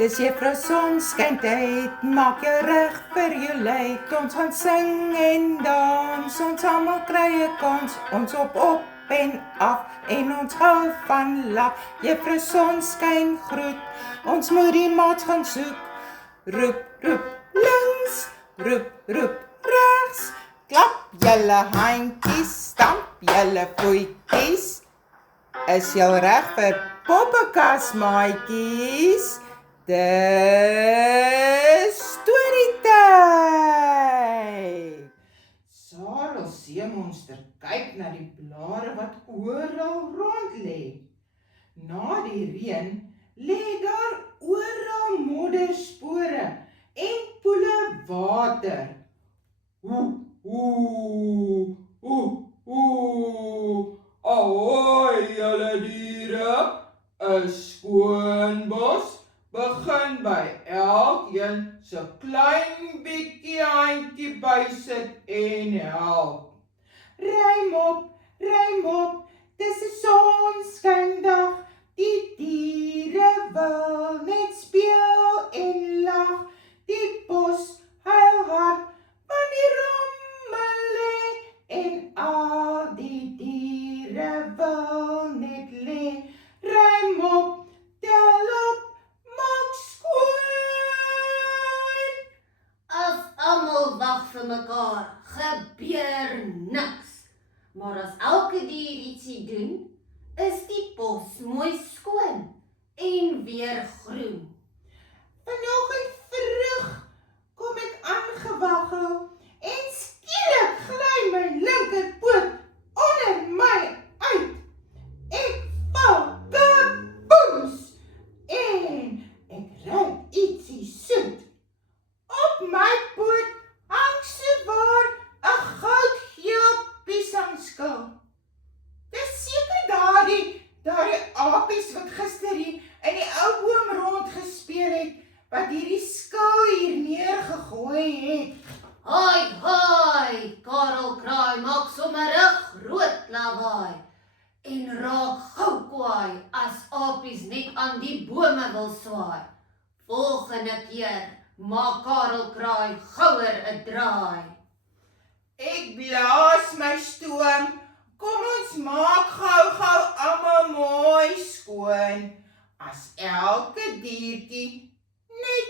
Dis juffrou Sonskyn-tyd, maak jou reg vir jou leid. Ons gaan sing en dans, ons almal kry 'n kans. Ons op en af en ons hou van lag. Juffrou Sonskyn groet, ons moet die maats gaan soek. Roep, roep, links, roep, roep, regs. Klap julle handjies, stamp julle voetjies. Is jy reg vir poppekas maatjies? Dis storytyd! Sarel seemonster kyk na die blare wat oral rond lê. Na die reën lê daar oral modderspore en poele water. Ahoy julle diere, 'n skoon bos begin by elkeen se klein bietjie handjie bysit en help. Rym op, dis 'n sonskyndag, die diere wil net speel en lag. Die bos huil hard van die rommel lê en al die diere wil net lê. Rym op, tel op, maak skoon. As almal wag vir mekaar, gebeur niks. Maar as elke dier ietsie doen, is die bos mooi skoon en weer groen. Vanoggend vroeg kom ek aangewaggel en skielik gly my linkerpoot onder my uit. Ek val kaboes en ek ruik ietsie soet. Op my poot hang sowaar 'n goudgeel piesangskil. Dis seker daardie apies wat gister hier in die ou boom rond gespeel het, wat hierdie skil hier neergegooi het. Hoi, Karelkraai maak sommer 'n groot lawaai en raak gou kwaai as apies net aan die bome wil swaai. Volgende keer maak Karelkraai gouer 'n draai. Ek blaas my stoom, kom ons maak gou almal mooi skoon. As elke diertjie net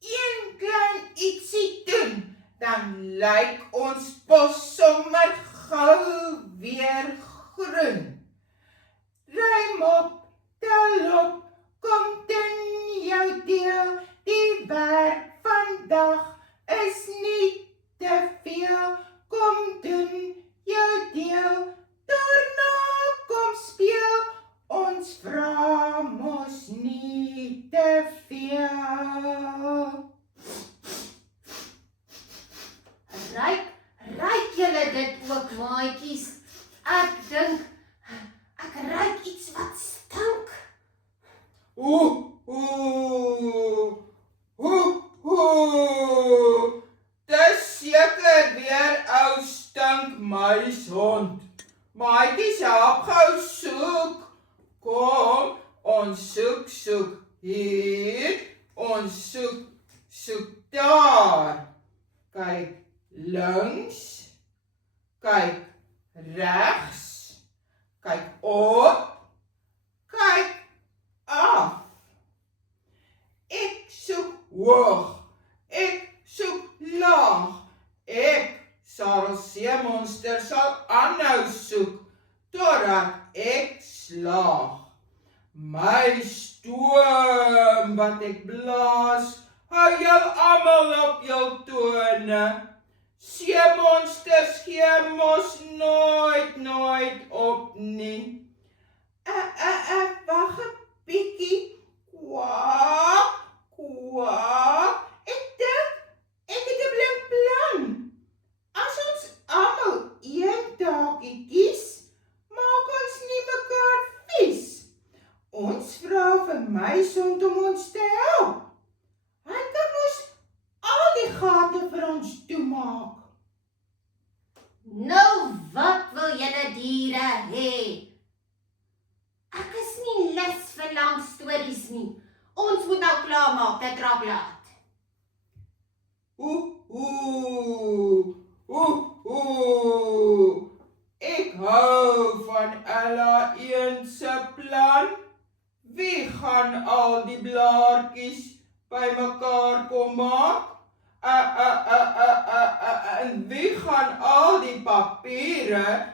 een klein ietsie doen, dan lyk ons bos sommer gou weer groen. Rym op, tel op, kom doen jou deel. Die werk vandag is nie te veel. Kom doen jou deel, daarna kom speel. Ons vra mos nie te veel. Ryk julle dit ook, maatjies? Ek dink ek ryk iets wat stink. Dis seker weer ou stinkmuishond. Maatjies, help gou soek. Kom, ons soek hier, ons soek daar. Kyk links, kyk regs, kyk op, kyk af. Ek soek hoog, ek soek laag. Ek, Sarel seemonster, sal aanhou soek totdat ek slaag. My stoom wat ek blaas, hou jou almal op jou tone. Seemonsters gee mos nooit op nie. Wag 'n bietjie. Kwak. Ek dink ek het 'n blink plan. As ons almal een taakie kies, maak ons nie mekaar vies. Ons vra vir muishond om ons te help. Hy kan mos al die gate vir ons toemaak. Nou wat wil julle diere hê? Ek is nie lus vir lang stories nie. Ons moet nou klaarmaak, dit raak laat. Ek hou van Ella se plan. Wie gaan al die blaartjies bymekaar kom maak? En wie gaan al die papiere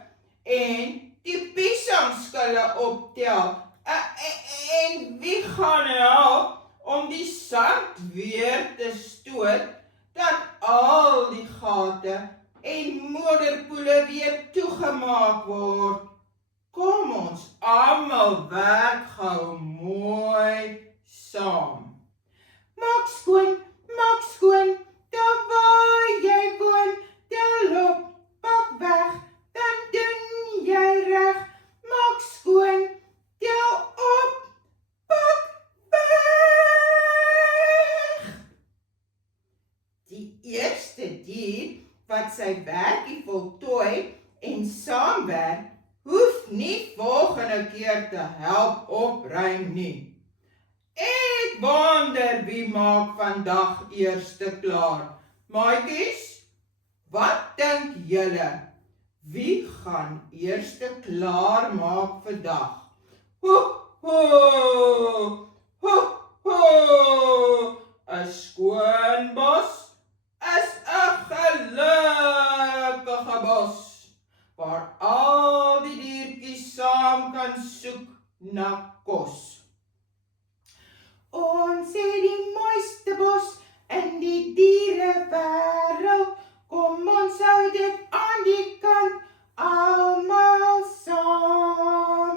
en die piesangskille optel? En wie gaan help om die sand weer te stoot, dat al die gate en modderpoele weer toegemaak word? Kom ons almal werk gou mooi saam. Maak skoon, daar waar jy woon, tel op, pak weg, dan doen jy reg. Maak skoon, tel op, pak weg. Die eerste dier wat sy werkie voltooi en saamwerk, hoef nie volgende keer te help opruim nie. Ek wonder wie maak vandag eerste klaar. Maatjies, wat dink julle? Wie gaan eerste klaar maak vandag? Ho, ho, ho, ho. 'n skoon bos is 'n gelukkige bos, waar al die diertjies saam kan soek na kos. Ons het die mooiste bos in die dierewêreld. Kom ons hou dit aan die kant, almal saam.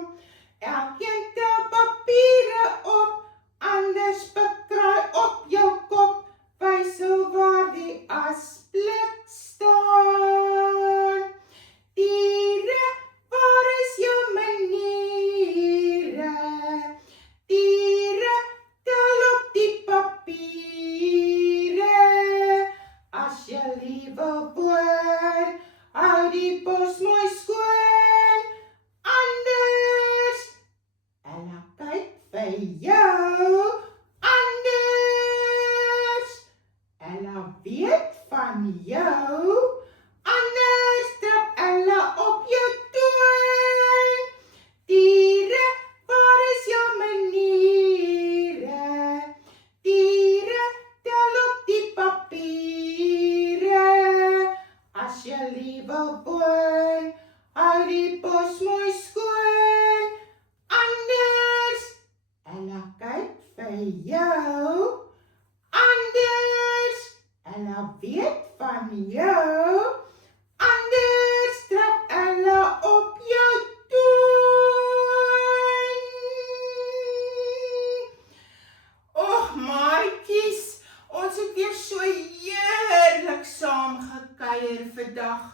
Elkeen tel papiere op, anders bekraai op jou kop. Wysel waar die asblik staan. Diere, waar is jou maniere? Diere, tel op die papiere. As jy liewe woon, hou die bos mooi skoon. Anders, Ella kyk vir jou. Anders, Ella weet van jou. Anders trap Ella op jou toon. Diere, waar is jou maniere? Diere, tel op die papiere. As jy liewe woon, hou die bos mooi skoon. Anders, Ella kyk vir jou. Anders, Ella weet van jou. Anders trap Ella op jou toon. Och, maatjies, ons het weer so heerlik saam gekuier vandag.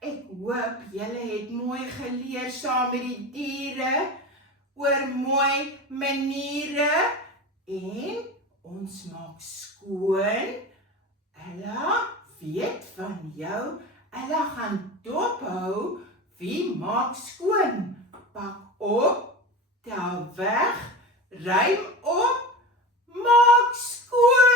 Ek hoop julle het mooi geleer saam met die diere oor mooi maniere en ons maak skoon. Ella weet van jou. Ella gaan dophou wie maak skoon. Pak op, tel weg, ruim op, maak skoon.